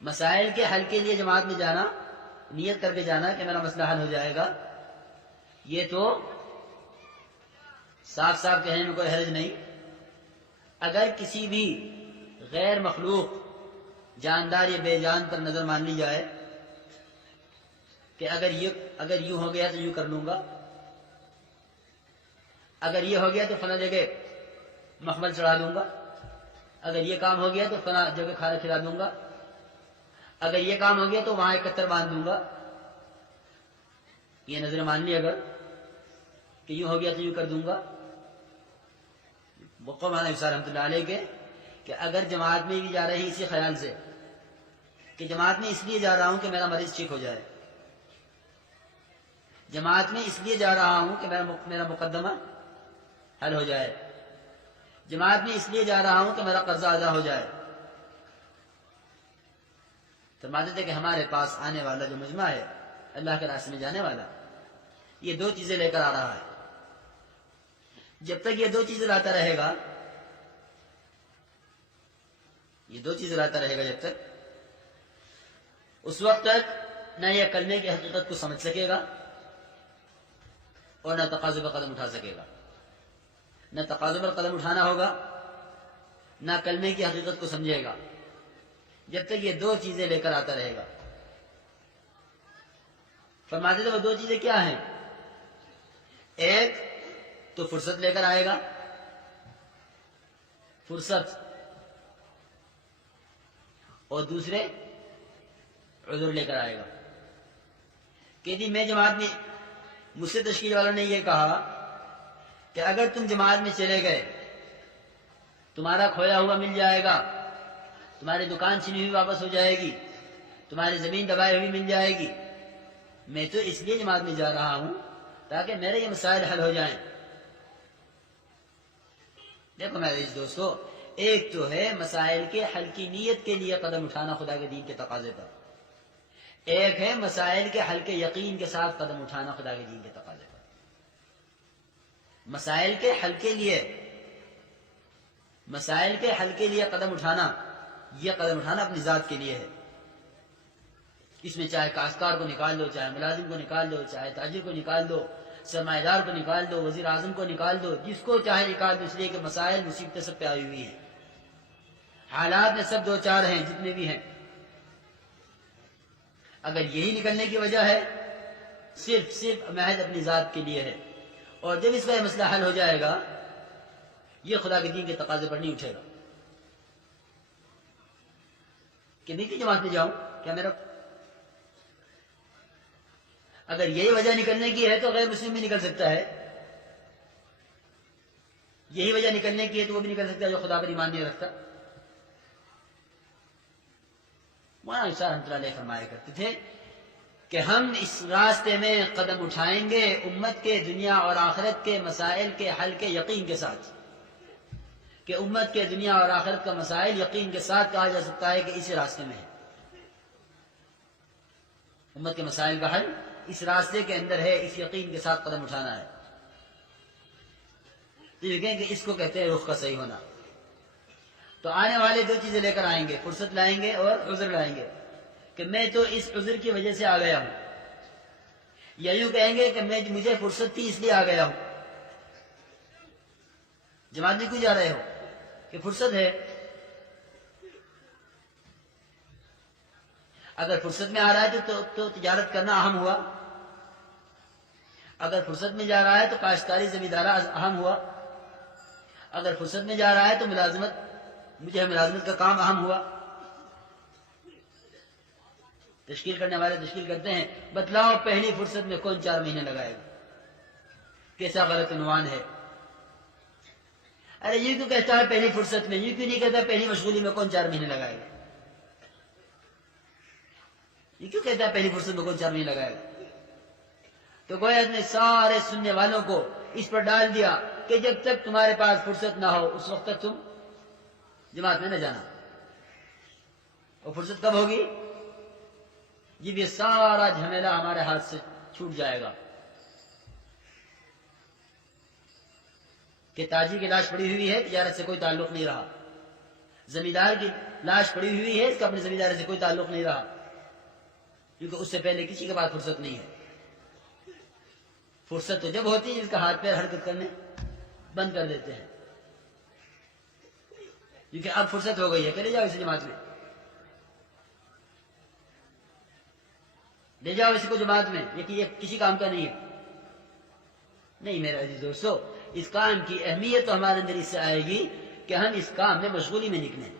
مسائل کے حل کے لیے جماعت میں جانا، نیت کر کے جانا کہ میرا مسئلہ حل ہو جائے گا، یہ تو صاف صاف کہنے میں کوئی حرج نہیں۔ اگر کسی بھی غیر مخلوق جاندار یا بے جان پر نظر مان لی جائے کہ اگر یوں ہو گیا تو یوں کر لوں گا، اگر یہ ہو گیا تو فلاں جگہ مخمل چڑھا دوں گا، اگر یہ کام ہو گیا تو فلاں جگہ کھانا کھلا دوں گا، اگر یہ کام ہو گیا تو وہاں ایک کتر باندھ دوں گا، یہ نظر مان لی اگر کہ یوں ہو گیا تو یوں کر دوں گا۔ وقوع مولانا افسار رحمۃ اللہ علیہ کے کہ اگر جماعت میں بھی جا رہے ہیں اسی خیال سے کہ جماعت میں اس لیے جا رہا ہوں کہ میرا مریض ٹھیک ہو جائے، جماعت میں اس لیے جا رہا ہوں کہ میرا مقدمہ حل ہو جائے، جماعت میں اس لیے جا رہا ہوں کہ میرا قرضہ ادا ہو جائے، فرماتے تھے کہ ہمارے پاس آنے والا جو مجمع ہے اللہ کے راستے میں جانے والا، یہ دو چیزیں لے کر آ رہا ہے۔ جب تک یہ دو چیزیں لاتا رہے گا، یہ دو چیزیں لاتا رہے گا جب تک، اس وقت تک نہ یہ کلمے کی حقیقت کو سمجھ سکے گا اور نہ تقاضے پر قدم اٹھا سکے گا۔ نہ تقاضے پر قدم اٹھانا ہوگا، نہ کلمے کی حقیقت کو سمجھے گا، جب تک یہ دو چیزیں لے کر آتا رہے گا۔ فرماتے تھے وہ دو چیزیں کیا ہیں؟ ایک تو فرصت لے کر آئے گا، فرصت، اور دوسرے عذر لے کر آئے گا کہ جی میں جماعت میں، مجھ سے تشکیل والوں نے یہ کہا کہ اگر تم جماعت میں چلے گئے تمہارا کھویا ہوا مل جائے گا، تمہاری دکان چھینی ہوئی واپس ہو جائے گی، تمہاری زمین دبائی ہوئی مل جائے گی۔ میں تو اس لیے جماعت میں جا رہا ہوں تاکہ میرے یہ مسائل حل ہو جائیں۔ دیکھو میرے دوستو، ایک تو ہے مسائل کے حل کی نیت کے لیے قدم اٹھانا خدا کے دین کے تقاضے پر، ایک ہے مسائل کے حل کے یقین کے ساتھ قدم اٹھانا خدا کے دین کے تقاضے پر۔ مسائل کے حل کے لیے قدم اٹھانا، یہ قدم اٹھانا اپنی ذات کے لیے ہے۔ اس میں چاہے کاشتکار کو نکال دو، چاہے ملازم کو نکال دو، چاہے تاجر کو نکال دو، سرمایہ دار کو نکال دو، وزیر اعظم کو نکال دو، جس کو چاہے نکال دو، اس لیے کہ مسائل مصیبتیں سب پہ آئی ہوئی ہیں، حالات میں سب دو چار ہیں جتنے بھی ہیں۔ اگر یہی نکلنے کی وجہ ہے، صرف محض اپنی ذات کے لیے ہے، اور جب اس کا یہ مسئلہ حل ہو جائے گا یہ خدا کے دین کے تقاضے پر نہیں اٹھے گا کہ نہیں کہ جماعت میں جاؤں کیا میرا، اگر یہی وجہ نکلنے کی ہے تو غیر مسلم بھی نکل سکتا ہے، یہی وجہ نکلنے کی ہے تو وہ بھی نکل سکتا ہے جو خدا پر ایمان نہیں رکھتا۔ مولانا اشار رحمۃ اللہ علیہ فرمایا کرتے تھے کہ ہم اس راستے میں قدم اٹھائیں گے امت کے دنیا اور آخرت کے مسائل کے حل کے یقین کے ساتھ، کہ امت کے دنیا اور آخرت کا مسائل یقین کے ساتھ کہا جا سکتا ہے کہ اسی راستے میں ہے، امت کے مسائل کا حل اس راستے کے اندر ہے، اس یقین کے ساتھ قدم اٹھانا ہے۔ تو یہ کہیں کہ اس کو کہتے ہیں رخ کا صحیح ہونا۔ تو آنے والے دو چیزیں لے کر آئیں گے، فرصت لائیں گے اور عذر لائیں گے کہ میں تو اس عذر کی وجہ سے آ گیا ہوں، یا یوں کہیں گے کہ مجھے فرصت تھی اس لیے آ گیا ہوں۔ جماعت میں کیوں جا رہے ہو؟ کہ فرصت ہے۔ اگر فرصت میں آ رہا ہے تو تجارت کرنا اہم ہوا، اگر فرصت میں جا رہا ہے تو کاشتکاری زمیندارہ اہم ہوا، اگر فرصت میں جا رہا ہے تو ملازمت کا کام اہم ہوا۔ تشکیل کرنے والے تشکیل کرتے ہیں، بتلاؤ پہلی فرصت میں کون 4 مہینے لگائے گا؟ کیسا غلط عنوان ہے۔ ارے یہ کیوں کہتا ہے پہلی فرصت میں، یہ کیوں نہیں کہتا پہلی مشغولی میں کون 4 مہینے لگائے گا؟ یہ کیوں کہتا ہے پہلی فرصت میں کون 4 مہینے لگائے گا؟ تو گویا نے سارے سننے والوں کو اس پر ڈال دیا کہ جب تک تمہارے پاس فرصت نہ ہو اس وقت تک تم جماعت میں نہ جانا۔ اور فرصت کب ہوگی؟ جب یہ سارا جھمیلا ہمارے ہاتھ سے چھوٹ جائے گا کہ تاجر کی لاش پڑی ہوئی ہے، تجارت سے کوئی تعلق نہیں رہا، زمیندار کی لاش پڑی ہوئی ہے، اس کا اپنے ذمہ داری سے کوئی تعلق نہیں رہا، کیونکہ اس سے پہلے کسی کے پاس فرصت نہیں ہے۔ فرصت تو جب ہوتی ہے جس کا ہاتھ پیر حرکت کرنے بند کر دیتے ہیں، کیونکہ اب فرصت ہو گئی ہے کہ لے جاؤ اسے جماعت میں، لے جاؤ اسی کو جماعت میں، یہ کسی کام کا نہیں ہے۔ نہیں میرے عزیز دوستو، اس کام کی اہمیت تو ہمارے اندر اس سے آئے گی کہ ہم اس کام میں مشغولی میں نکلیں۔